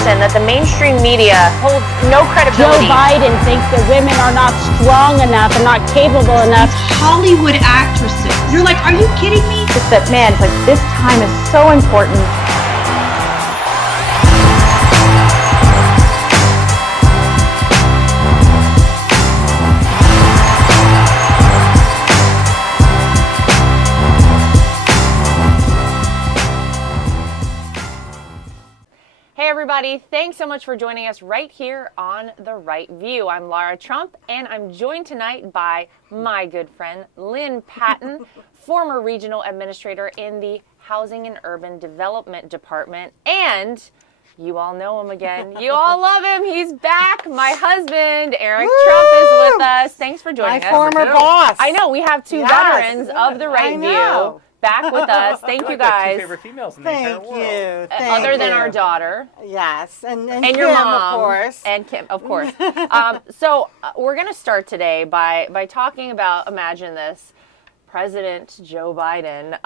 reason that the mainstream media holds no Joe credibility. Biden thinks that women are not strong enough and not capable enough. Hollywood actresses. You're like, are you kidding me? It's that, man, it's like this time is so important. Hey everybody, thanks so much for joining us right here on The Right View. I'm Lara Trump, and I'm joined tonight by my good friend, Lynne Patton, former regional administrator in the Housing and Urban Development Department, and you all know him again. You all love him. He's back. My husband, Eric Trump, is with us. Thanks for joining us. My former boss. I know, we have two veterans of The Right View back with us. Thank you guys. Two favorite females in the entire world. Other than our daughter. Yes, and Your Kim, mom, of course. and Kim, of course. So we're going to start today by talking about, imagine this, President Joe Biden.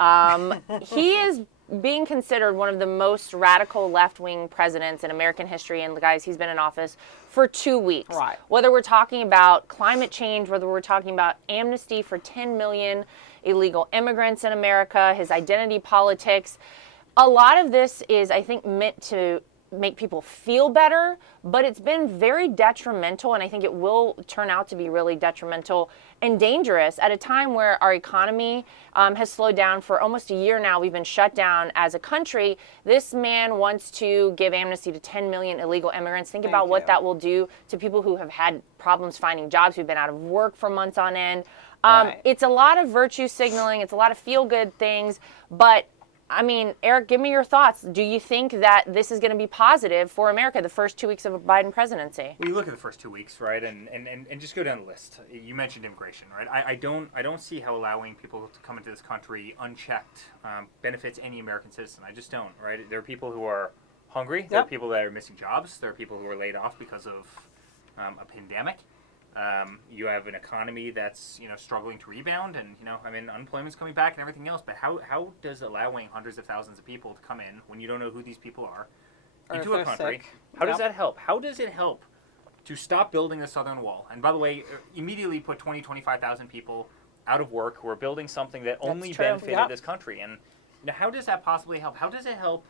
He is being considered one of the most radical left-wing presidents in American history, and guys, he's been in office for 2 weeks. Right. Whether we're talking about climate change, whether we're talking about amnesty for 10 million illegal immigrants in America, his identity politics, a lot of this is, I think, meant to make people feel better, but it's been very detrimental, and I think it will turn out to be really detrimental and dangerous at a time where our economy has slowed down for almost a year now. We've been shut down as a country. This man wants to give amnesty to 10 million illegal immigrants. Think about what that will do to people who have had problems finding jobs, who've been out of work for months on end. It's a lot of virtue signaling. It's a lot of feel-good things, but I mean, Eric, give me your thoughts. Do you think that this is going to be positive for America, the first 2 weeks of a Biden presidency? Well, you look at the first 2 weeks, right, and just go down the list. You mentioned immigration, right? I don't see how allowing people to come into this country unchecked benefits any American citizen. I just don't, right? There are people who are hungry. There are people that are missing jobs. There are people who are laid off because of a pandemic. You have an economy that's struggling to rebound, and unemployment's coming back and everything else. But how does allowing hundreds of thousands of people to come in when you don't know who these people are into a country? How does that help? How does it help to stop building the southern wall? And by the way, immediately put 25,000 people out of work who are building something that only benefited this country. And how does that possibly help? How does it help?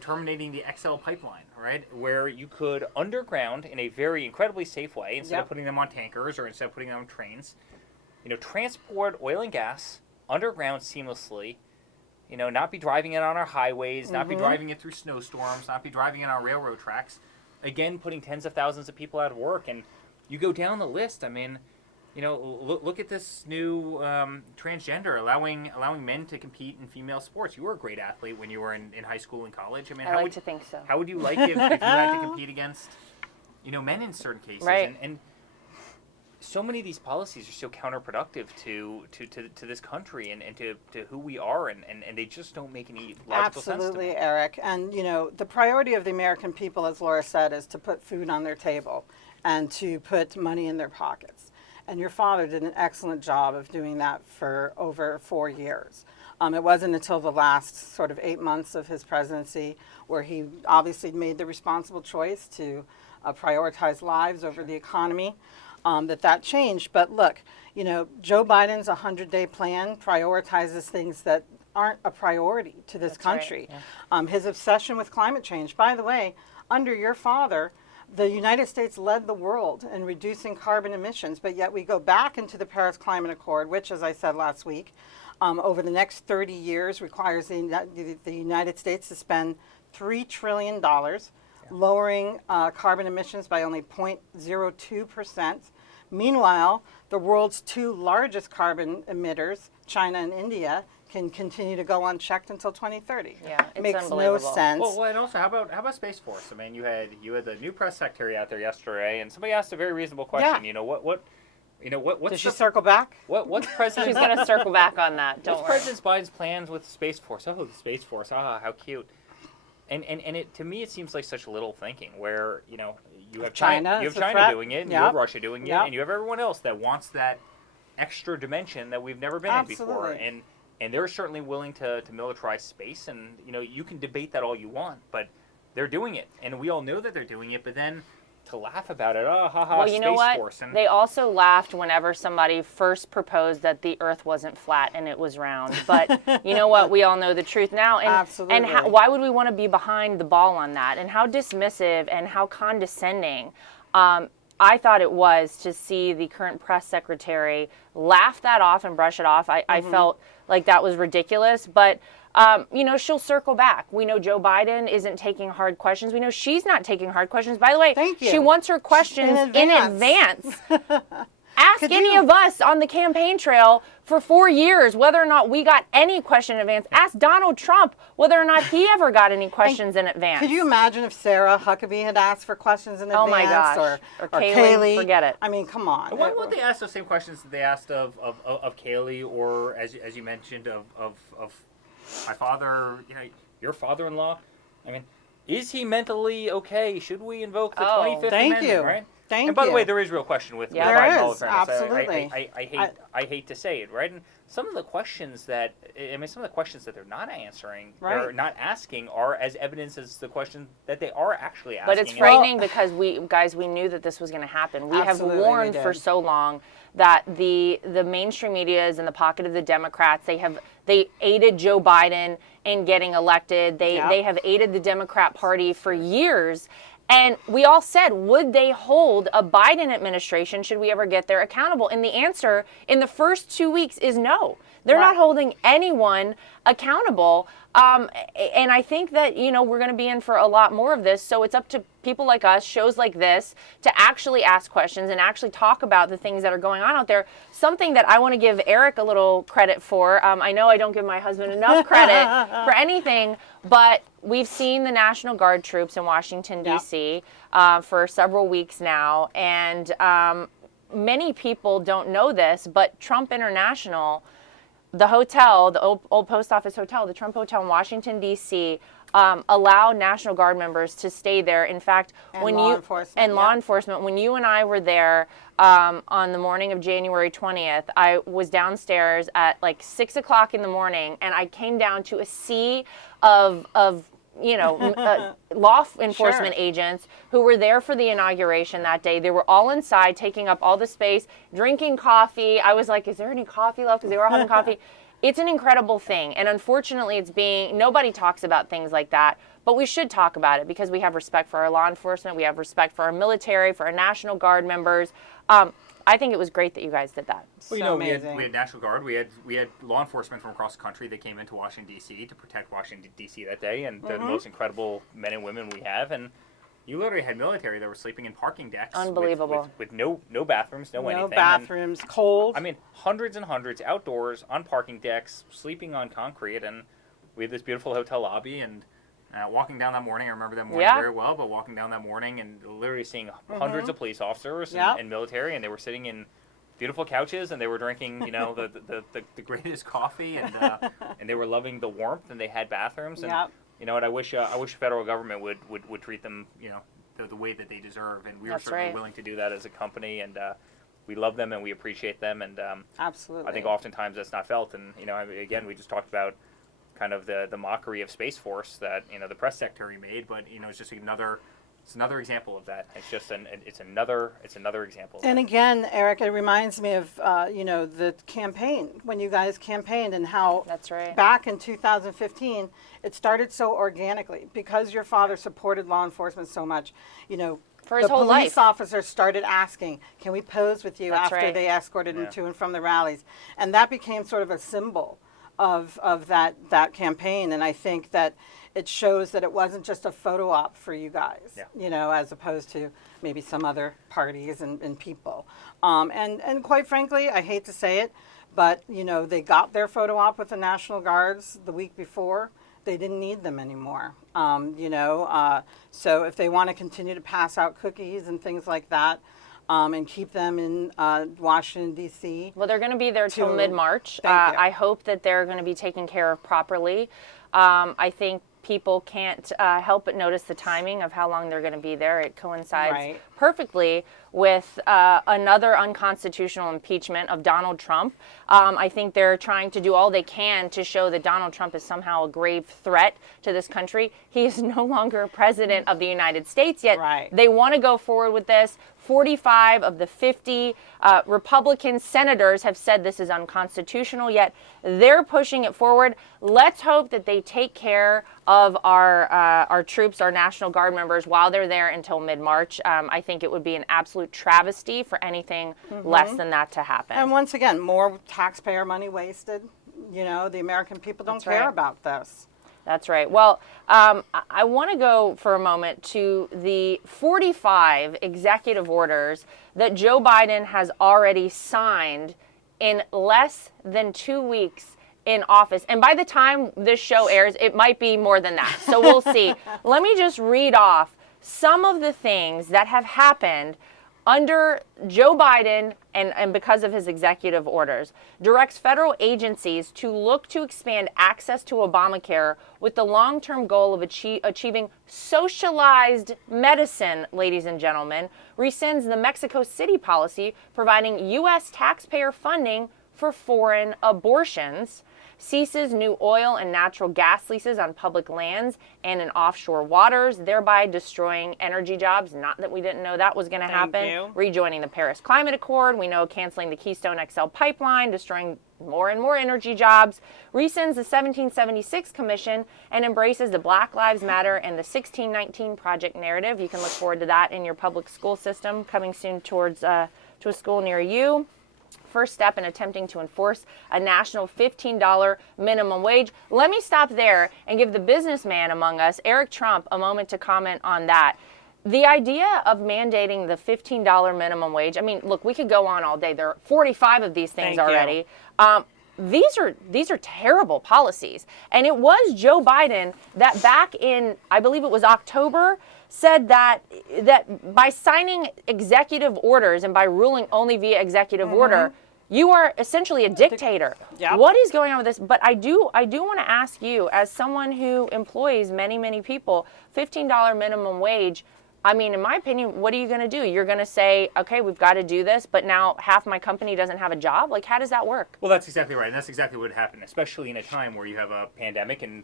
Terminating the XL pipeline, right, where you could underground in a very incredibly safe way, instead of putting them on tankers or instead of putting them on trains, transport oil and gas underground seamlessly, not be driving it on our highways, not be driving it through snowstorms, not be driving it on railroad tracks, again, putting tens of thousands of people out of work. And you go down the list, look at this new transgender, allowing men to compete in female sports. You were a great athlete when you were in high school and college. I like to think so. How would you like if you had to compete against, men in certain cases? Right. And so many of these policies are so counterproductive to this country and to who we are, and they just don't make any logical sense to me. Absolutely, Eric. And, the priority of the American people, as Laura said, is to put food on their table and to put money in their pockets. And your father did an excellent job of doing that for over 4 years. It wasn't until the last sort of 8 months of his presidency where he obviously made the responsible choice to prioritize lives over the economy that changed. But look, Joe Biden's 100-day plan prioritizes things that aren't a priority to this country. Right. Yeah. His obsession with climate change, by the way, under your father, the United States led the world in reducing carbon emissions, but yet we go back into the Paris Climate Accord, which, as I said last week, over the next 30 years requires the United States to spend $3 trillion, lowering carbon emissions by only 0.02%. Meanwhile, the world's two largest carbon emitters, China and India, can continue to go unchecked until 2030. Yeah, it's makes no unbelievable. sense. Well, and also, how about Space Force? I mean, you had the new press secretary out there yesterday, and somebody asked a very reasonable question. Yeah. What's Does she circle back? What's President? She's going to circle back on that. Don't What's worry. President Biden's plans with Space Force? Oh, the Space Force. Ah, how cute. And it, to me, it seems like such little thinking. Where you have China doing it, and you have Russia doing it, and you have everyone else that wants that extra dimension that we've never been in before. And they're certainly willing to militarize space, and you can debate that all you want, but they're doing it, and we all know that they're doing it. But then to laugh about it, oh, haha, Well, you know Space what? Force. And They also laughed whenever somebody first proposed that the Earth wasn't flat and it was round. But you know what? We all know the truth now. And, Absolutely. And why would we want to be behind the ball on that? And how dismissive and how condescending I thought it was to see the current press secretary laugh that off and brush it off. I felt like that was ridiculous. But you know, she'll circle back. We know Joe Biden isn't taking hard questions. We know she's not taking hard questions. By the way, Thank you. she wants her questions in advance. Ask any of us on the campaign trail for 4 years whether or not we got any question in advance. Ask Donald Trump whether or not he ever got any questions in advance. Could you imagine if Sarah Huckabee had asked for questions in advance? Oh my gosh. Or Kaylee, forget it. I mean, come on. why won't they ask those same questions that they asked of Kaylee, or as you mentioned of my father, you know, your father-in-law? I mean, is he mentally okay? Should we invoke the 25th thank Amendment? you. Right? Thank and by the you. way, there is real question with Yeah. Biden. There in all is, fairness. absolutely. I hate to say it, right? And some of the questions that some of the questions that they're not answering or Right. not asking are as evidence as the question that they are actually asking. But it's frightening because we knew that this was going to happen. We Absolutely, have warned we for did. so long that the mainstream media is in the pocket of the Democrats. They aided Joe Biden in getting elected. They have aided the Democrat Party for years. And we all said, would they hold a Biden administration should we ever get there accountable? And the answer in the first 2 weeks is no. They're not holding anyone accountable. And I think that, you know, we're going to be in for a lot more of this. So it's up to people like us, shows like this, to actually ask questions and actually talk about the things that are going on out there. Something that I want to give Eric a little credit for. I know I don't give my husband enough credit for anything, but we've seen the National Guard troops in Washington, D.C. For several weeks now. And many people don't know this, but Trump International, the hotel, the old post office hotel, the Trump Hotel in Washington, D.C., allow National Guard members to stay there. In fact, And when law enforcement, law enforcement, when you and I were there on the morning of January 20th, I was downstairs at like 6 o'clock in the morning, and I came down to a sea of you know, law enforcement agents who were there for the inauguration that day. They were all inside, taking up all the space, drinking coffee. I was like, is there any coffee left? Because they were all having coffee. It's an incredible thing. And unfortunately, nobody talks about things like that. But we should talk about it because we have respect for our law enforcement. We have respect for our military, for our National Guard members. I think it was great that you guys did that. Well, you So know, amazing. we had National Guard, we had law enforcement from across the country that came into Washington, D.C. to protect Washington, D.C. that day, and they're the most incredible men and women we have. And you literally had military that were sleeping in parking decks. Unbelievable. With no bathrooms, no anything. No bathrooms, cold. I mean, hundreds and hundreds outdoors on parking decks, sleeping on concrete, and we had this beautiful hotel lobby, and walking down that morning, I remember that morning very well, but walking down that morning and literally seeing hundreds of police officers and military, and they were sitting in beautiful couches, and they were drinking, you know, the greatest coffee, and they were loving the warmth, and they had bathrooms, and you know what, I wish the federal government would treat them, you know, the way that they deserve, and we are certainly willing to do that as a company, and we love them and we appreciate them, and Absolutely. I think oftentimes that's not felt, and you know, again, we just talked about kind of the mockery of Space Force that, you know, the press secretary made, but you know, it's just another example of that. It's just it's another example of And that. again, Eric, it reminds me of you know, the campaign, when you guys campaigned, and how That's right. back in 2015 it started so organically because your father supported law enforcement so much. You know, For his the whole police life. officers started asking, can we pose with you That's after right. they escorted him to and from the rallies? And that became sort of a symbol of that campaign. And I think that it shows that it wasn't just a photo op for you guys, you know, as opposed to maybe some other parties and people. And quite frankly, I hate to say it, but, you know, they got their photo op with the National Guards the week before. They didn't need them anymore, you know. So if they want to continue to pass out cookies and things like that, and keep them in Washington, D.C. Well, they're going to be there till to- mid-March. Thank you. I hope that they're going to be taken care of properly. I think people can't help but notice the timing of how long they're going to be there. It coincides Right. perfectly with another unconstitutional impeachment of Donald Trump. I think they're trying to do all they can to show that Donald Trump is somehow a grave threat to this country. He is no longer president of the United States, yet they want to go forward with this. 45 of the 50 Republican senators have said this is unconstitutional, yet they're pushing it forward. Let's hope that they take care of our troops, our National Guard members, while they're there until mid-March. I think it would be an absolute travesty for anything less than that to happen. And once again, more taxpayer money wasted. You know, the American people don't care about this. That's right. Well, I want to go for a moment to the 45 executive orders that Joe Biden has already signed in less than 2 weeks in office. And by the time this show airs, it might be more than that. So we'll see. Let me just read off some of the things that have happened under Joe Biden and because of his executive orders. Directs federal agencies to look to expand access to Obamacare with the long-term goal of achieving socialized medicine, ladies and gentlemen. Rescinds the Mexico City policy providing U.S. taxpayer funding for foreign abortions. Ceases new oil and natural gas leases on public lands and in offshore waters, thereby destroying energy jobs. Not that we didn't know that was going to happen. Rejoining the Paris Climate Accord. We know canceling the Keystone XL pipeline, destroying more and more energy jobs. Rescinds the 1776 Commission and embraces the Black Lives Matter and the 1619 Project narrative. You can look forward to that in your public school system coming soon towards to a school near you. First step in attempting to enforce a national $15 minimum wage. Let me stop there and give the businessman among us, Eric Trump, a moment to comment on that. The idea of mandating the $15 minimum wage, I mean, look, we could go on all day. There are 45 of these things already. These are terrible policies. And it was Joe Biden that back in, I believe it was October, said that by signing executive orders and by ruling only via executive order, you are essentially a dictator. What is going on with this? But I do want to ask you, as someone who employs many, many people, $15 minimum wage, I mean, in my opinion, what are you going to do? You're going to say, okay, we've got to do this, but now half my company doesn't have a job? Like, how does that work? Well, that's exactly right. And that's exactly what happened, especially in a time where you have a pandemic and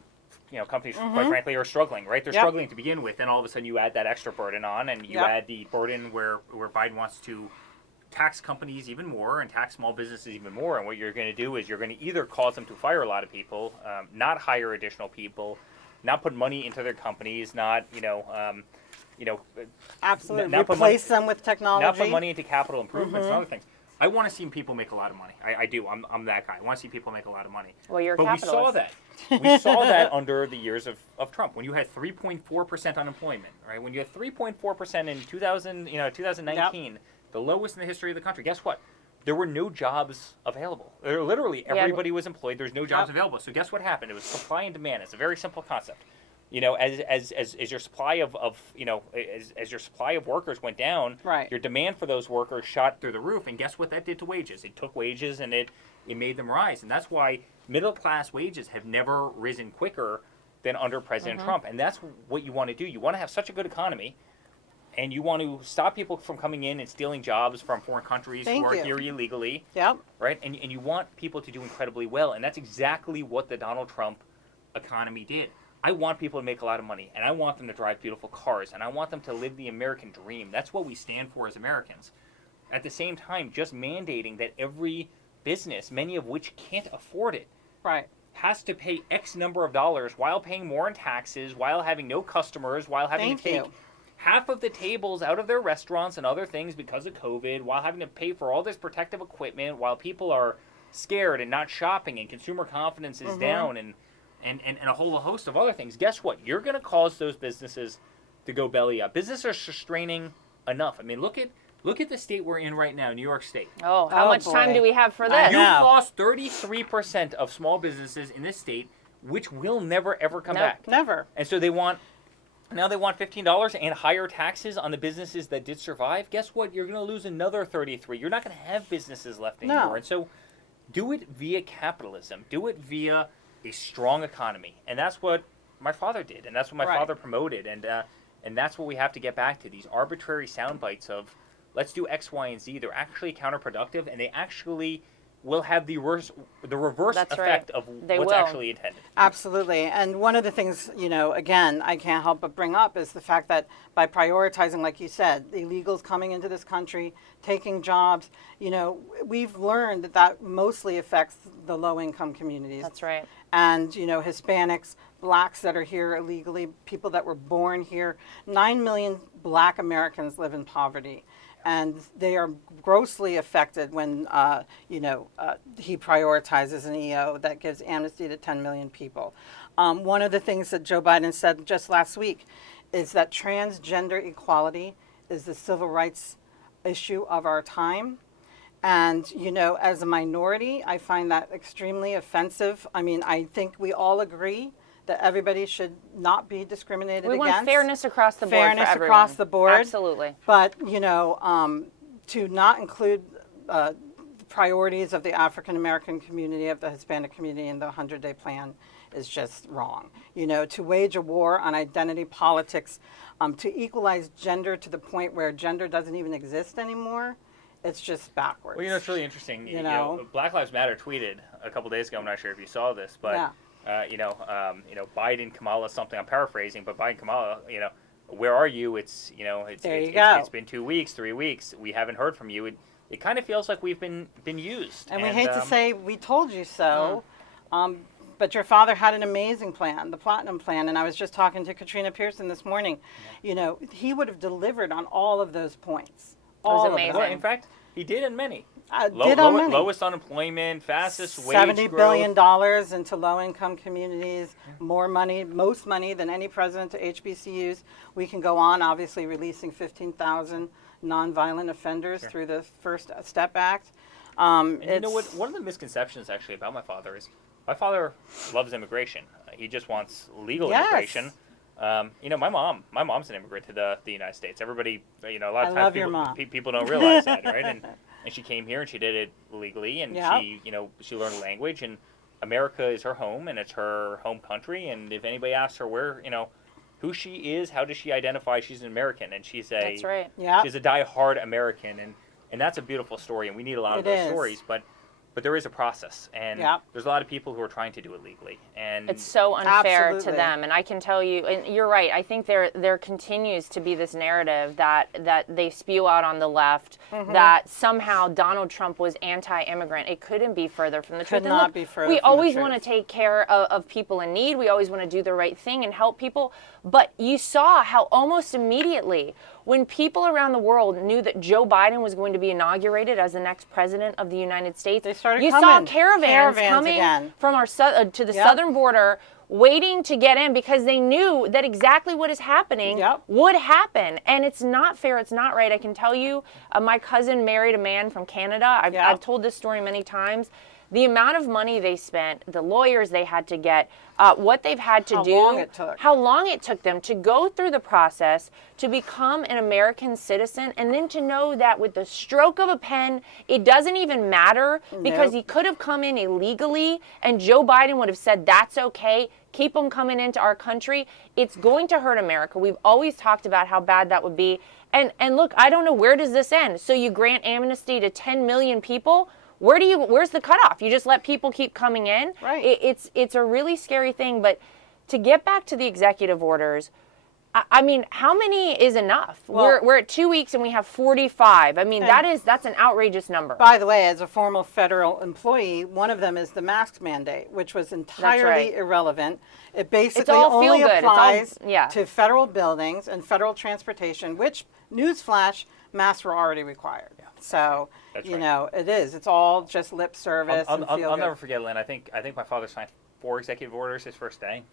companies, quite frankly, are struggling, right? They're struggling to begin with, and all of a sudden you add that extra burden on, and you add the burden where Biden wants to tax companies even more and tax small businesses even more. And what you're going to do is you're going to either cause them to fire a lot of people, not hire additional people, not put money into their companies, not, absolutely replace them with technology, not put money into capital improvements and other things. I want to see people make a lot of money. I do. I'm that guy. I want to see people make a lot of money. Well, you're a But capitalist. we saw that. We saw that under the years of Trump, when you had 3.4% unemployment, right? When you had 3.4% in 2019, the lowest in the history of the country. Guess what? There were no jobs available. Literally, everybody was employed. There's no jobs available. So guess what happened? It was supply and demand. It's a very simple concept. As your supply as your supply of workers went down, your demand for those workers shot through the roof. And guess what that did to wages? It took wages and it made them rise. And that's why middle class wages have never risen quicker than under President Trump. And that's what you want to do. You want to have such a good economy, and you want to stop people from coming in and stealing jobs from foreign countries who are here illegally. Right? And you want people to do incredibly well. And that's exactly what the Donald Trump economy did. I want people to make a lot of money, and I want them to drive beautiful cars, and I want them to live the American dream. That's what we stand for as Americans. At the same time, just mandating that every business, many of which can't afford it, has to pay X number of dollars while paying more in taxes, while having no customers, while having to take half of the tables out of their restaurants and other things because of COVID, while having to pay for all this protective equipment, while people are scared and not shopping and consumer confidence is down and a whole host of other things. Guess what? You're going to cause those businesses to go belly up. Businesses are straining enough. I mean, look at the state we're in right now, New York State. Oh, how much time do we have for this? You lost 33% of small businesses in this state, which will never, ever come back. Never. And so they want $15 and higher taxes on the businesses that did survive. Guess what? You're going to lose another 33. You're not going to have businesses left anymore. And so do it via capitalism. Do it via a strong economy. And that's what my father did. And that's what my father promoted. And that's what we have to get back to, these arbitrary sound bites of, let's do X, Y, and Z, they're actually counterproductive, and they actually will have the reverse That's effect right. of They what's will. actually intended. Absolutely. And one of the things, again, I can't help but bring up is the fact that by prioritizing, like you said, the illegals coming into this country, taking jobs, we've learned that mostly affects the low-income communities. That's right. And, Hispanics, blacks that are here illegally, people that were born here. 9 million black Americans live in poverty. And they are grossly affected when, he prioritizes an EO that gives amnesty to 10 million people. One of the things that Joe Biden said just last week is that transgender equality is the civil rights issue of our time. And, as a minority, I find that extremely offensive. I mean, I think we all agree that everybody should not be discriminated We against. want fairness across the board. Fairness for everyone. across the board. Absolutely. But, to not include the priorities of the African American community, of the Hispanic community in the 100-day plan is just wrong. To wage a war on identity politics, to equalize gender to the point where gender doesn't even exist anymore, it's just backwards. Well, it's really interesting. You know? Black Lives Matter tweeted a couple days ago. I'm not sure if you saw this, but Yeah. Biden, Kamala, something. I'm paraphrasing, but Biden, Kamala, where are you? It's There you go. It's been 2 weeks, 3 weeks. We haven't heard from you. It kind of feels like we've been used. And we hate to say we told you so, but your father had an amazing plan, the Platinum Plan. And I was just talking to Katrina Pearson this morning. He would have delivered on all of those points. All of amazing. them. Well, in fact, he did in many. Did on many. Lowest unemployment, fastest wage $70 growth. billion into low-income communities, more money, most money than any president to HBCUs. We can go on, obviously releasing 15,000 nonviolent offenders through the First Step Act. And you know what? One of the misconceptions actually about my father is my father loves immigration. He just wants legal Yes. immigration. My mom's an immigrant to the United States. Everybody, a lot I of times love people, your mom. people don't realize that, right? And she came here and she did it legally, and Yep. she learned the language, and America is her home and it's her home country. And if anybody asks her where, who she is, how does she identify, she's an American, and she's That's right. Yeah. she's a die-hard American, and that's a beautiful story, and we need a lot of It those is. stories, but there is a process, and Yep. there's a lot of people who are trying to do it legally, and It's so unfair Absolutely. to them, and I can tell you, and you're right. I think there continues to be this narrative that they spew out on the left that somehow Donald Trump was anti-immigrant. It couldn't be further from the truth. Could And not look, be further we from the always truth. want to take care of people in need. We always want to do the right thing and help people. But you saw how almost immediately, when people around the world knew that Joe Biden was going to be inaugurated as the next president of the United States, They started you saw coming. caravans coming again. from our to the Yep. southern border, waiting to get in because they knew that exactly what is happening Yep. would happen. And it's not fair. It's not right. I can tell you, my cousin married a man from Canada. Yep. I've told this story many times. The amount of money they spent, the lawyers they had to get, what they've had to do, how long it took them to go through the process to become an American citizen, and then to know that with the stroke of a pen, it doesn't even matter because he could have come in illegally and Joe Biden would have said, that's okay, keep them coming into our country. It's going to hurt America. We've always talked about how bad that would be. And look, I don't know, where does this end? So you grant amnesty to 10 million people? Where's the cutoff? You just let people keep coming in? Right. It's a really scary thing. But to get back to the executive orders, I mean, how many is enough? Well, we're at 2 weeks and we have 45. I mean, that's an outrageous number. By the way, as a former federal employee, one of them is the mask mandate, which was entirely right. irrelevant. It basically all only feel-good. It's all- applies yeah. to federal buildings and federal transportation, which, newsflash, masks were already required. So, That's you right. know, it is. It's all just lip service and I'll feel never good. forget, Lynn. I think my father signed 4 executive orders his first day.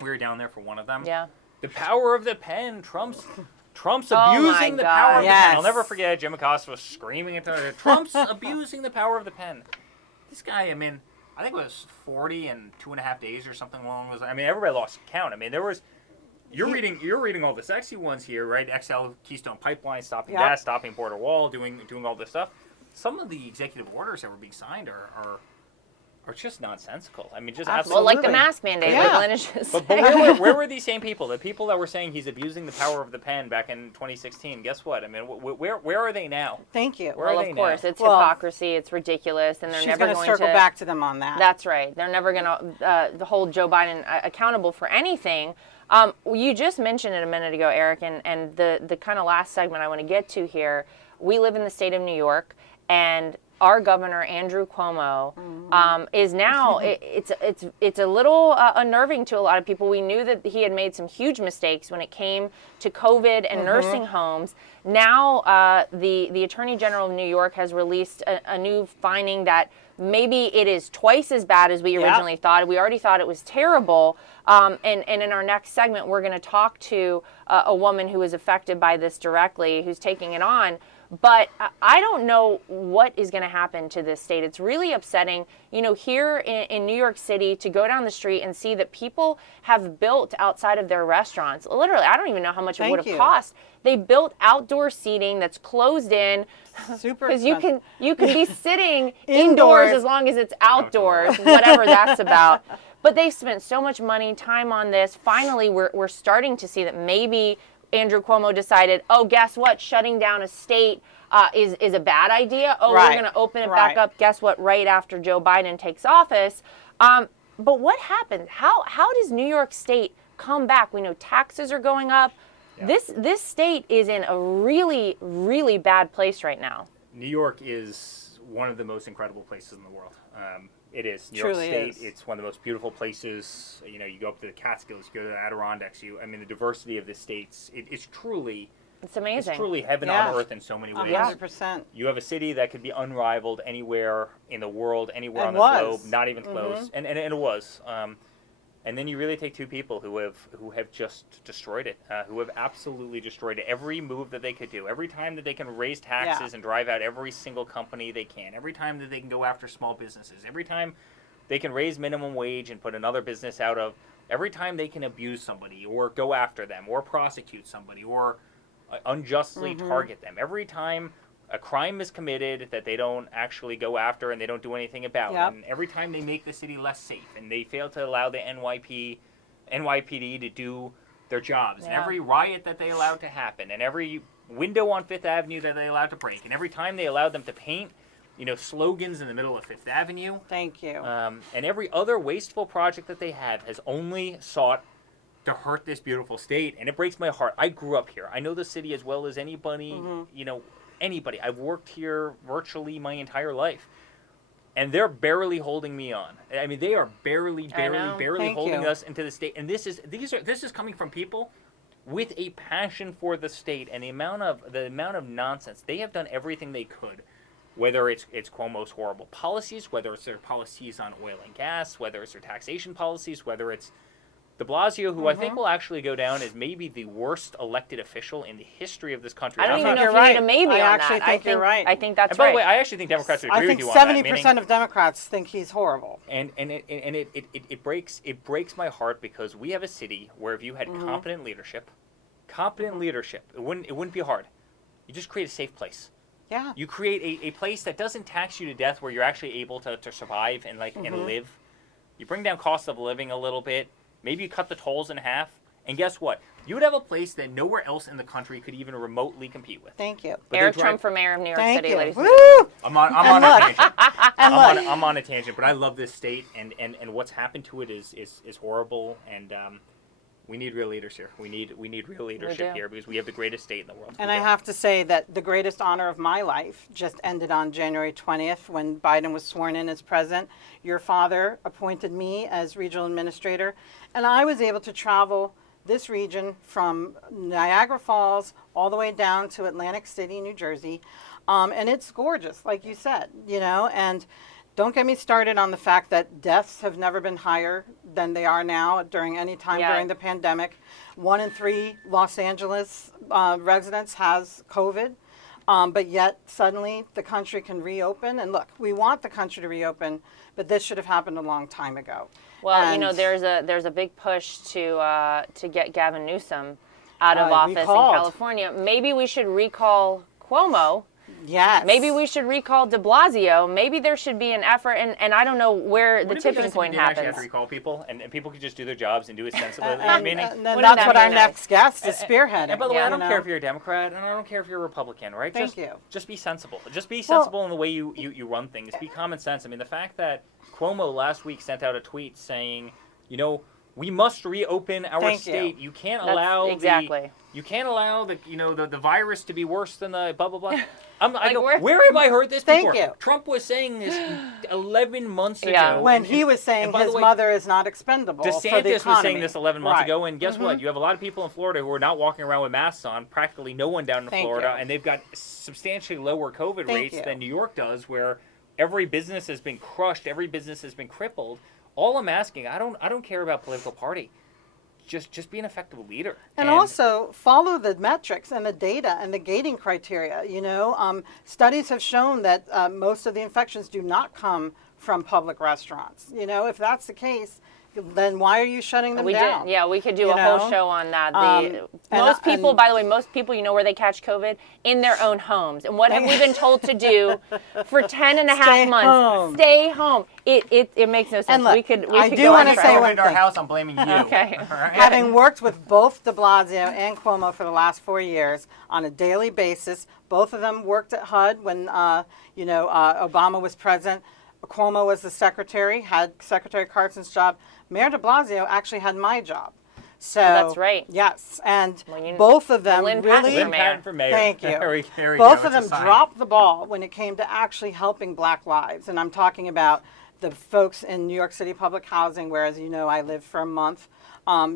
We were down there for one of them. Yeah. The power of the pen. Trump's Oh my abusing the God. power of the pen. Yes. I'll never forget Jim Acosta was screaming at the Trump's abusing the power of the pen. This guy, I mean, I think it was 40 in 2.5 days or something along those. I mean, everybody lost count. I mean, there was. You're reading all the sexy ones here, right? XL Keystone Pipeline, stopping Yep. gas, stopping border wall, doing all this stuff. Some of the executive orders that were being signed are are just nonsensical. I mean, just Well, absolutely. like the mask mandate, Yeah. like Lynn is just But saying. where were these same people? The people that were saying he's abusing the power of the pen back in 2016. Guess what? I mean, where are they now? Thank you. Where Well, are they of course, now? it's Well, hypocrisy. It's ridiculous, and they're She's never going to going circle to back to them on that. That's right. They're never going to hold Joe Biden accountable for anything. You just mentioned it a minute ago, Eric, and the kind of last segment I want to get to here. We live in the state of New York, and our governor, Andrew Cuomo, is now, it's a little unnerving to a lot of people. We knew that he had made some huge mistakes when it came to COVID and nursing homes. Now, the Attorney General of New York has released a new finding that maybe it is twice as bad as we originally thought. We already thought it was terrible. And in our next segment, we're going to talk to a woman who was affected by this directly, who's taking it on. But I don't know what is going to happen to this state. It's really upsetting, here in New York City, to go down the street and see that people have built outside of their restaurants. Literally, I don't even know how much it would have cost. They built outdoor seating that's closed in. Super Because expensive. you can be sitting Indoors. indoors as long as it's outdoors, whatever that's about. But they've spent so much money, time on this. Finally, we're starting to see that maybe Andrew Cuomo decided, oh, guess what? Shutting down a state is a bad idea. Oh, Right. we're going to open it back up. Guess what? Right after Joe Biden takes office. But what happened? How does New York State come back? We know taxes are going up. Yeah. This state is in a really, really bad place right now. New York is one of the most incredible places in the world. It is. New Truly York State, is. it's one of the most beautiful places. You go up to the Catskills, you go to the Adirondacks. The diversity of the states, it's truly It's amazing. It's truly heaven Yeah. on earth in so many ways. 100%. You have a city that could be unrivaled anywhere in the world, anywhere It on the was. globe, not even close, and it was. And then you really take two people who have just destroyed it, who have absolutely destroyed it. Every move that they could do, every time that they can raise taxes and drive out every single company they can, every time that they can go after small businesses, every time they can raise minimum wage and put another business out of, every time they can abuse somebody or go after them or prosecute somebody or unjustly target them, every time a crime is committed that they don't actually go after and they don't do anything about. Yep. And every time they make the city less safe and they fail to allow the NYPD to do their jobs, and every riot that they allowed to happen, and every window on Fifth Avenue that they allowed to break, and every time they allowed them to paint, slogans in the middle of Fifth Avenue. Thank you. And every other wasteful project that they have has only sought to hurt this beautiful state, and it breaks my heart. I grew up here. I know the city as well as anybody, anybody. I've worked here virtually my entire life, and they're barely holding me on. I mean, they are barely Thank holding you. us into the state. And this is coming from people with a passion for the state, and the amount of nonsense. They have done everything they could, whether it's Cuomo's horrible policies, whether it's their policies on oil and gas, whether it's their taxation policies, whether it's de Blasio, who I think will actually go down as maybe the worst elected official in the history of this country. I don't even know You're if you need right. a maybe I on actually that. think you're right. I think that's And by right. the way, I actually think Democrats would agree I think with you on that. 70% of Democrats think he's horrible. And it breaks my heart because we have a city where if you had competent leadership, it wouldn't be hard. You just create a safe place. Yeah. You create a place that doesn't tax you to death, where you're actually able to survive and and live. You bring down cost of living a little bit. Maybe you cut the tolls in half. And guess what? You would have a place that nowhere else in the country could even remotely compete with. Thank you. But Eric they drive- Trump for mayor of New York Thank City, you. ladies and Woo! I'm on a tangent. And I'm on a tangent, but I love this state, and what's happened to it is horrible, and we need real leaders here. We need real leadership do. here because we have the greatest state in the world. And We I do. have to say that the greatest honor of my life just ended on January 20th when Biden was sworn in as president. Your father appointed me as regional administrator, and I was able to travel this region from Niagara Falls all the way down to Atlantic City, New Jersey. And it's gorgeous, like you said, and don't get me started on the fact that deaths have never been higher than they are now during any time during the pandemic. 1 in 3 Los Angeles residents has COVID, but yet suddenly the country can reopen. And look, we want the country to reopen, but this should have happened a long time ago. Well, And there's a big push to get Gavin Newsom out of office recalled. in California. Maybe we should recall Cuomo Yes. Maybe we should recall de Blasio. Maybe there should be an effort, and I don't know where the Wouldn't it be tipping nice if point we didn't actually happens. have to recall people, and people could just do their jobs and do it sensibly. And meaning, that's that what be our nice? next guest is spearheading. and by the way, Yeah. I don't care if you're a Democrat, and I don't care if you're a Republican, right? Thank you. Just be sensible. Just be sensible in the way you run things. Be common sense. I mean, the fact that Cuomo last week sent out a tweet saying, we must reopen our Thank state. you. You can't That's allow exactly. You can't allow the virus to be worse than the blah blah blah. Like, where have I heard this Thank before? you. Trump was saying this 11 months Yeah. ago. When he was saying and by the his way, mother is not expendable for the DeSantis economy. was saying this 11 months Right. ago, and guess what? You have a lot of people in Florida who are not walking around with masks on, practically no one down in Thank Florida, you. and they've got substantially lower COVID Thank rates you. than New York does, where every business has been crushed, every business has been crippled. All I'm asking, I don't care about political party. Just be an effective leader. And also follow the metrics and the data and the gating criteria. Studies have shown that most of the infections do not come from public restaurants. If that's the case, then why are you shutting them We down? did. Yeah, we could do a You whole know? show on that. And- Most people, and- by the way, where they catch COVID? In their own homes. And what have we been told to do for 10 and a half Stay months? home. Stay home. It makes no sense. And look, we could I go do on wanna forever. say one in our thing. house, I'm blaming you. Okay. All right? Having worked with both de Blasio and Cuomo for the last 4 years on a daily basis, both of them worked at HUD when Obama was president. Cuomo was the secretary, had Secretary Carson's job. Mayor de Blasio actually had my job. So that's right. Yes, and Well, both of them Lynne Patton really. for Lynne Patton for mayor. Thank you. There we Both go. of It's a them sign. dropped the ball when it came to actually helping Black lives, and I'm talking about the folks in New York City public housing, where, as you know, I lived for a month.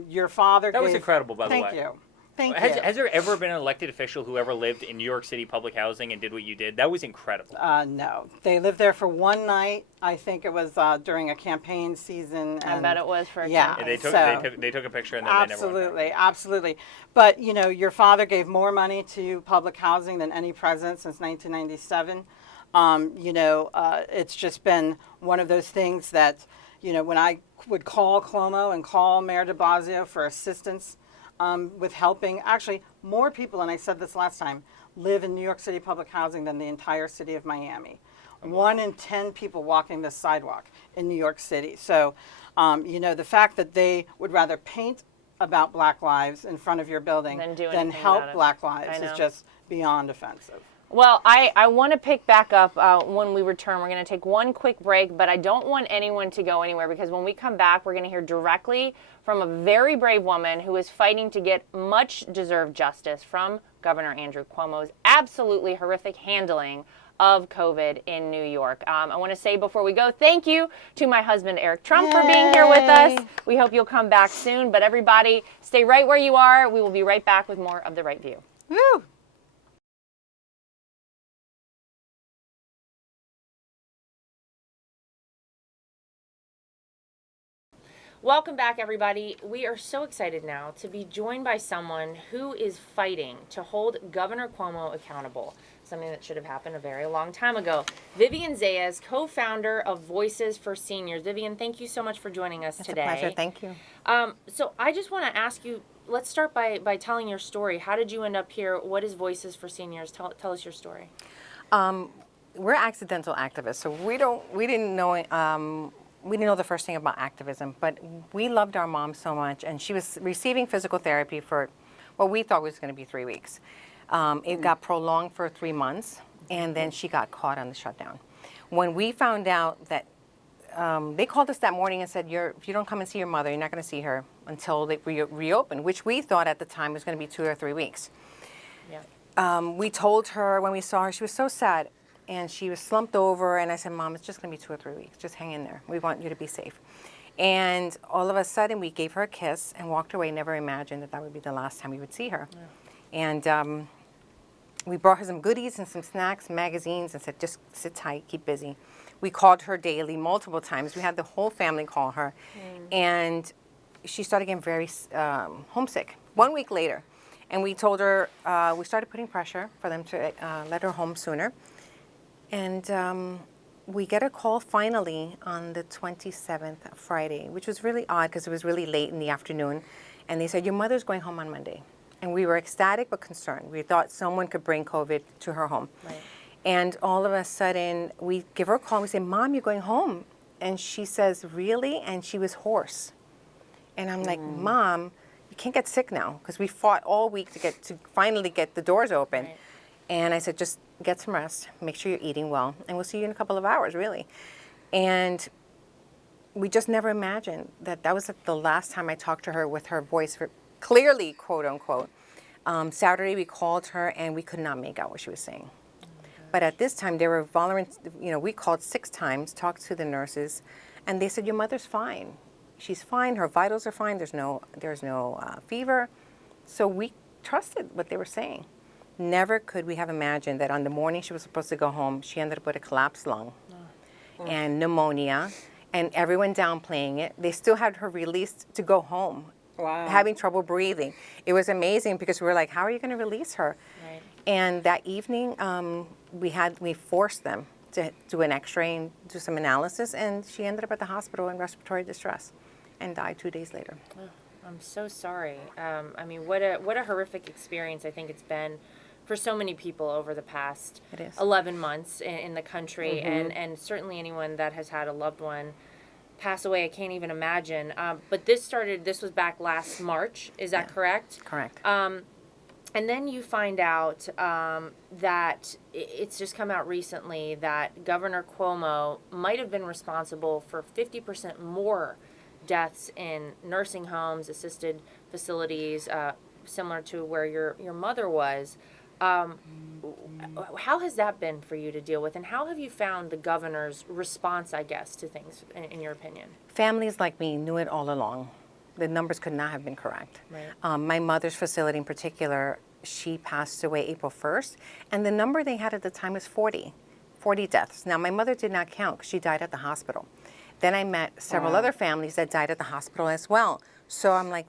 Your father. That was gave- incredible, by the way. Thank you. Thank Has, you. has there ever been an elected official who ever lived in New York City public housing and did what you did? That was incredible. No, they lived there for one night. I think it was during a campaign season. I and bet it was for a yeah, campaign. They took, so- they took a picture and then they never went back. Absolutely, absolutely. But your father gave more money to public housing than any president since 1997. It's just been one of those things that, when I would call Cuomo and call Mayor de Blasio for assistance with helping, actually more people, and I said this last time, live in New York City public housing than the entire city of Miami. 1 in 10 people walking the sidewalk in New York City. So, the fact that they would rather paint about Black lives in front of your building Than do than anything help about it. Black I lives know. is just beyond offensive. Well, I want to pick back up when we return. We're going to take one quick break, but I don't want anyone to go anywhere because when we come back, we're going to hear directly from a very brave woman who is fighting to get much deserved justice from Governor Andrew Cuomo's absolutely horrific handling of COVID in New York. I want to say before we go, thank you to my husband, Eric Trump, for being here with us. We hope you'll come back soon, but everybody stay right where you are. We will be right back with more of The Right View. Woo! Welcome back, everybody. We are so excited now to be joined by someone who is fighting to hold Governor Cuomo accountable, something that should have happened a very long time ago. Vivian Zayas, co-founder of Voices for Seniors. Vivian, thank you so much for joining us today. It's a pleasure. Thank you. So I just want to ask you, let's start by telling your story. How did you end up here? What is Voices for Seniors? Tell us your story. We're accidental activists, so we didn't know the first thing about activism, but we loved our mom so much, and she was receiving physical therapy for what we thought was going to be 3 weeks. It got prolonged for 3 months, and then she got caught on the shutdown. When we found out that they called us that morning and said, if you don't come and see your mother, you're not going to see her until they reopen, which we thought at the time was going to be 2 or 3 weeks. Yeah. We told her when we saw her, she was so sad. And she was slumped over, and I said, Mom, it's just going to be 2 or 3 weeks. Just hang in there. We want you to be safe. And all of a sudden, we gave her a kiss and walked away, never imagined that would be the last time we would see her. Yeah. And we brought her some goodies and some snacks, magazines, and said, just sit tight, keep busy. We called her daily, multiple times. We had the whole family call her. And she started getting very homesick. 1 week later. And we told her, we started putting pressure for them to let her home sooner. And we get a call finally on the 27th, Friday, which was really odd because it was really late in the afternoon. And they said, your mother's going home on Monday. And we were ecstatic but concerned. We thought someone could bring COVID to her home. Right. And all of a sudden, we give her a call and we say, Mom, you're going home. And she says, really? And she was hoarse. And I'm like, Mom, you can't get sick now, because we fought all week to finally get the doors open. Right. And I said, just get some rest, make sure you're eating well, and we'll see you in a couple of hours, really. And we just never imagined that that was the last time I talked to her with her voice clearly, quote unquote. Saturday we called her and we could not make out what she was saying. But at this time, they were we called 6 times, talked to the nurses, and they said, your mother's fine. She's fine, her vitals are fine, there's no fever. So we trusted what they were saying. Never could we have imagined that on the morning she was supposed to go home, she ended up with a collapsed lung and pneumonia, and everyone downplaying it. They still had her released to go home, having trouble breathing. It was amazing because we were like, how are you going to release her? Right. And that evening, we forced them to do an x-ray and do some analysis, and she ended up at the hospital in respiratory distress and died 2 days later. Oh, I'm so sorry. I mean, what a horrific experience I think it's been for so many people over the past It is. 11 months in the country, and certainly anyone that has had a loved one pass away, I can't even imagine. But this was back last March, is that correct? Correct. And then you find out that it's just come out recently that Governor Cuomo might have been responsible for 50% more deaths in nursing homes, assisted facilities, similar to where your mother was. How has that been for you to deal with, and how have you found the governor's response, I guess, to things, in your opinion? Families like me knew it all along. The numbers could not have been correct. Right. My mother's facility in particular, she passed away April 1st, and the number they had at the time was 40 deaths. Now, my mother did not count because she died at the hospital. Then I met several other families that died at the hospital as well. So I'm like,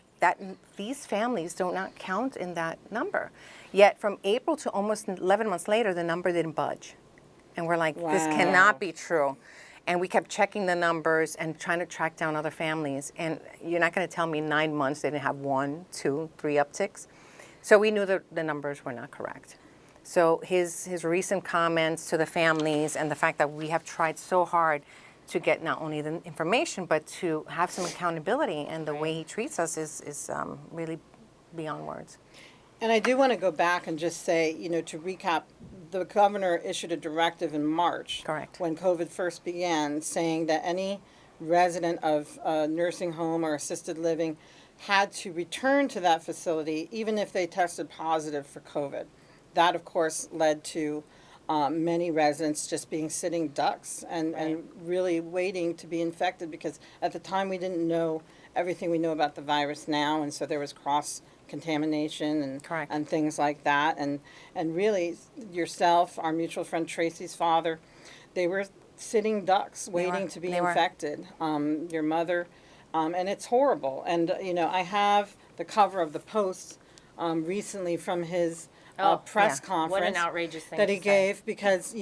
these families do not count in that number. Yet from April to almost 11 months later, the number didn't budge. And we're like, this cannot be true. And we kept checking the numbers and trying to track down other families. And you're not going to tell me 9 months they didn't have 1, 2, 3 upticks. So we knew that the numbers were not correct. So his recent comments to the families and the fact that we have tried so hard to get not only the information, but to have some accountability, and the way he treats us is really beyond words. And I do want to go back and just say, to recap, the governor issued a directive in March. Correct. When COVID first began, saying that any resident of a nursing home or assisted living had to return to that facility even if they tested positive for COVID. That, of course, led to many residents just being sitting ducks and really waiting to be infected, because at the time we didn't know everything we know about the virus now, and so there was cross-contamination and things like that. And really, yourself, our mutual friend Tracy's father, they were sitting ducks waiting to be infected. Your mother, and it's horrible. And, I have the cover of the Post recently from his press conference. What an outrageous thing that to he say. gave, because,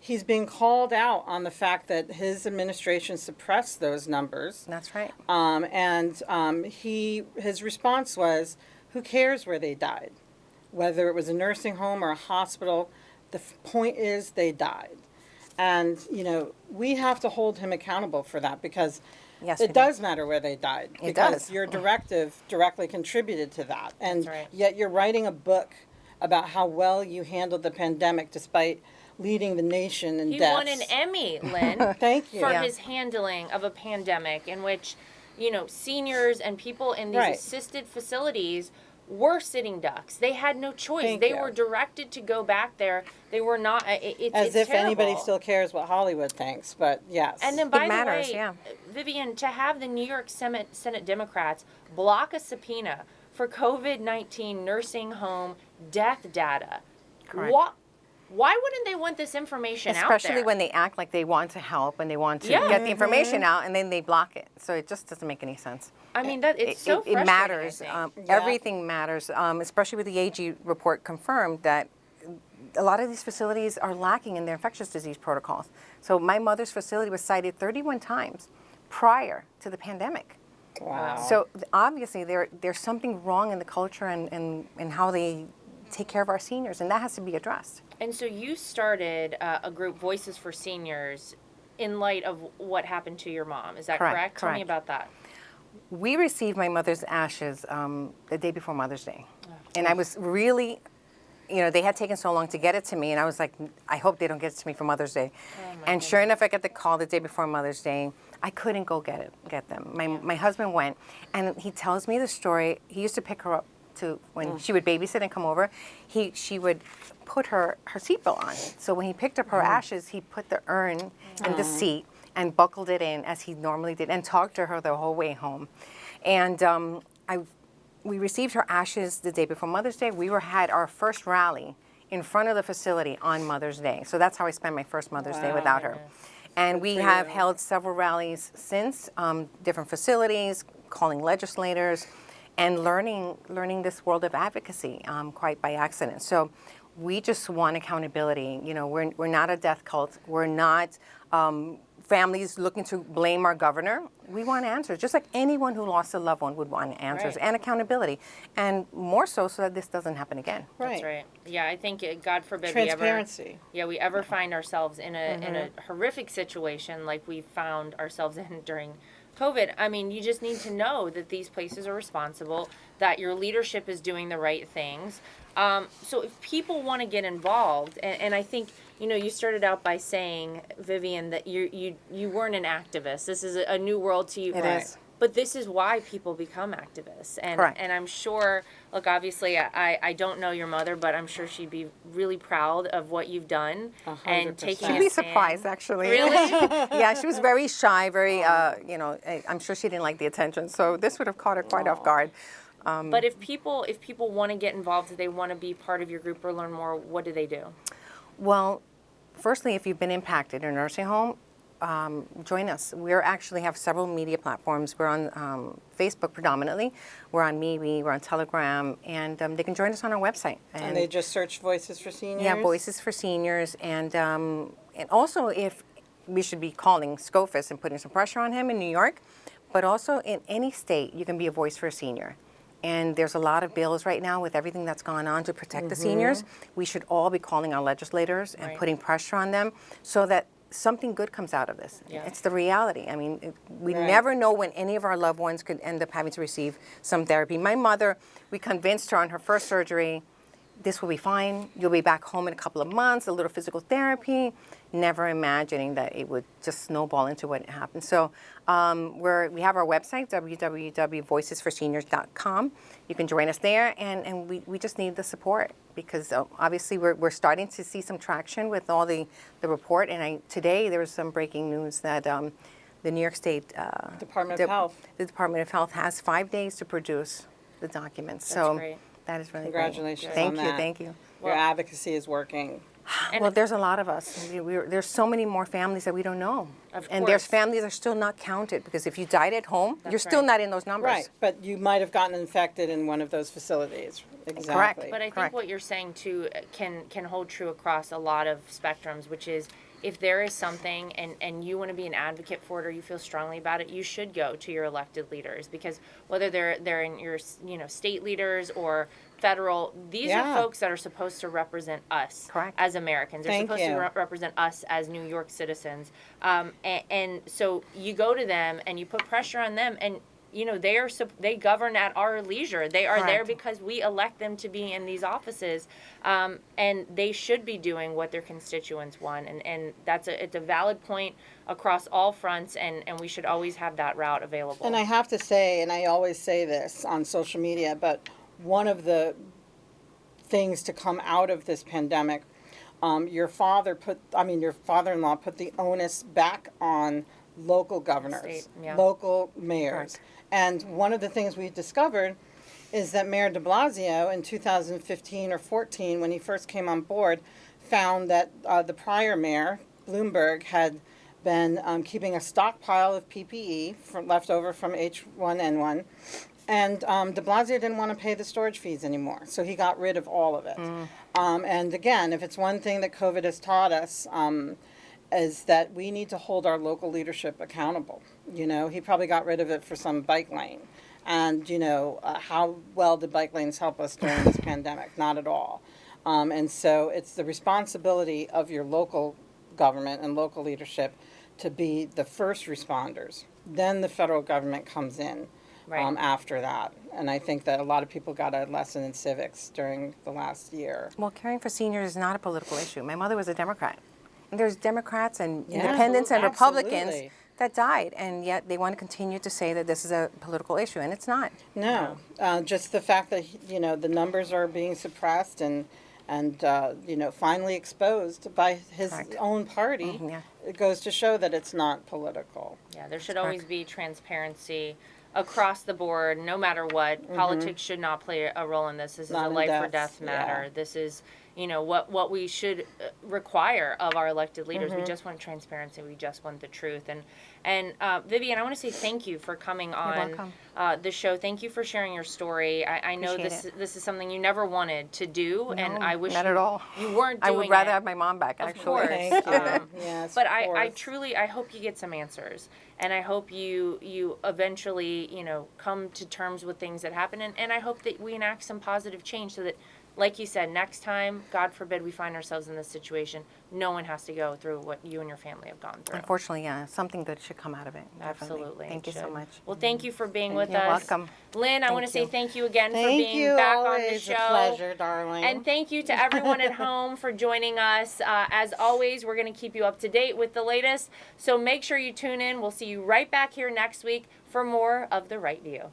he's being called out on the fact that his administration suppressed those numbers. That's right. His response was, who cares where they died? Whether it was a nursing home or a hospital, the point is they died. And, we have to hold him accountable for that, because Yes, it does matter where they died. It because does. your directive directly contributed to that. And That's right. yet you're writing a book about how well you handled the pandemic despite leading the nation in He deaths. won an Emmy, Lynn, Thank you. for Yeah. his handling of a pandemic in which, seniors and people in these Right. assisted facilities were sitting ducks. They had no choice. Thank They you. were directed to go back there. They were not. It's As if anybody terrible. still cares what Hollywood thinks, but yes. And then, by matters, the way, yeah. Vivian, to have the New York Senate Democrats block a subpoena for COVID-19 nursing home death data, Correct. why wouldn't they want this information out there? Especially when they act like they want to help and they want to Yeah. get the information out, and then they block it. So it just doesn't make any sense. I mean, that it's so It frustrating, matters. I think. Everything matters, especially with the AG report confirmed that a lot of these facilities are lacking in their infectious disease protocols. So my mother's facility was cited 31 times prior to the pandemic. Wow. So obviously there's something wrong in the culture and how they take care of our seniors, and that has to be addressed. And so you started a group, Voices for Seniors, in light of what happened to your mom. Is that correct? Tell me Correct. about that. We received my mother's ashes the day before Mother's Day. And I was really, they had taken so long to get it to me, and I was like, I hope they don't get it to me for Mother's Day. And sure enough, I got the call the day before Mother's Day. I couldn't go get them. My husband went, and he tells me the story. He used to pick her up when she would babysit and come over. She would put her seatbelt on. So when he picked up her ashes, he put the urn in the seat and buckled it in as he normally did, and talked to her the whole way home. And we received her ashes the day before Mother's Day. We had our first rally in front of the facility on Mother's Day. So that's how I spent my first Mother's Day without her. And we have held several rallies since, different facilities, calling legislators, and learning this world of advocacy quite by accident. So we just want accountability. We're not a death cult. We're not families looking to blame our governor. We want answers, just like anyone who lost a loved one would want answers and accountability, and more so that this doesn't happen again. That's right. Yeah, I think God forbid Transparency. we ever find ourselves in a horrific situation like we found ourselves in during COVID. I mean, you just need to know that these places are responsible, that your leadership is doing the right things. So if people want to get involved, and I think, you started out by saying, Vivian, that you weren't an activist. This is a new world to you. It is. But this is why people become activists. And Correct. and I'm sure, look, obviously, I don't know your mother, but I'm sure she'd be really proud of what you've done. 100%. And taking She'd a be stand. surprised, actually. Really? Yeah, she was very shy, I'm sure she didn't like the attention. So this would have caught her quite off guard. But if people want to get involved, if they want to be part of your group or learn more, what do they do? Well, firstly, if you've been impacted in a nursing home, join us. We actually have several media platforms. We're on Facebook predominantly. We're on MeWe, we're on Telegram, and they can join us on our website. And they just search Voices for Seniors? Yeah, Voices for Seniors. And also, if we should be calling SCOFUS and putting some pressure on him in New York, but also in any state, you can be a voice for a senior. And there's a lot of bills right now with everything that's gone on to protect the seniors. We should all be calling our legislators and putting pressure on them so that something good comes out of this. Yeah. It's the reality. I mean, we never know when any of our loved ones could end up having to receive some therapy. My mother, we convinced her on her first surgery, this will be fine. You'll be back home in a couple of months, a little physical therapy, never imagining that it would just snowball into what happened. So we have our website, www.voicesforseniors.com. You can join us there, and we just need the support because obviously we're starting to see some traction with all the report. And today there was some breaking news that the New York State Department of Health. The Department of Health has 5 days to produce the documents. That's So great. that is really Congratulations great. on Thank you, that. thank you. Your advocacy is working. Well, there's a lot of us. There's so many more families that we don't know. Of And there's course. families that are still not counted because if you died at home, you're still right. not in those numbers. Right, but you might have gotten infected in one of those facilities. Exactly. But I think Correct. what you're saying too can hold true across a lot of spectrums, which is if there is something and you want to be an advocate for it or you feel strongly about it, you should go to your elected leaders because whether they're in your state leaders or federal, these are folks that are supposed to represent us Correct. as Americans. They're Thank supposed you. to represent us as New York citizens. And so you go to them and you put pressure on them and they govern at our leisure. They are there Correct. because we elect them to be in these offices, and they should be doing what their constituents want. And it's a valid point across all fronts, and we should always have that route available. And I have to say, and I always say this on social media, but one of the things to come out of this pandemic, your father-in-law put the onus back on local governors, State, yeah. local mayors. Correct. And one of the things we discovered is that Mayor de Blasio in 2015 or 14, when he first came on board, found that the prior mayor, Bloomberg, had been keeping a stockpile of PPE left over from H1N1. And de Blasio didn't want to pay the storage fees anymore, so he got rid of all of it. And again, if it's one thing that COVID has taught us, is that we need to hold our local leadership accountable. He probably got rid of it for some bike lane. And, how well did bike lanes help us during this pandemic? Not at all. And so it's the responsibility of your local government and local leadership to be the first responders. Then the federal government comes in after that. And I think that a lot of people got a lesson in civics during the last year. Well, caring for seniors is not a political issue. My mother was a Democrat. And there's Democrats and Yeah, independents and Republicans absolutely. that died, and yet they want to continue to say that this is a political issue, and it's not. No, just the fact that, the numbers are being suppressed and finally exposed by his Correct. own party, yeah. it goes to show that it's not political. Yeah, there should always be transparency across the board, no matter what. Politics should not play a role in this. This is Not a in life or deaths, death matter. yeah. This is, what we should require of our elected leaders. We just want transparency. We just want the truth. And Vivian, I want to say thank you for coming on the show. Thank you for sharing your story. I know Appreciate this is something you never wanted to do, and I wish not at all. you weren't doing I would rather it. have my mom back, Of actually. course. Thank you. Yes, But of I course. truly, I hope you get some answers, and I hope you eventually, come to terms with things that happen, and I hope that we enact some positive change so that, like you said, next time, God forbid, we find ourselves in this situation, no one has to go through what you and your family have gone through. Unfortunately, yeah, something good should come out of it. Definitely. Absolutely. Thank you so should. much. Well, thank you for being with You're us. welcome. Lynn, I want to say you. thank you again for Thank being you. back on the Always show. a pleasure, darling. And thank you to everyone at home for joining us. As always, we're going to keep you up to date with the latest. So make sure you tune in. We'll see you right back here next week for more of The Right View.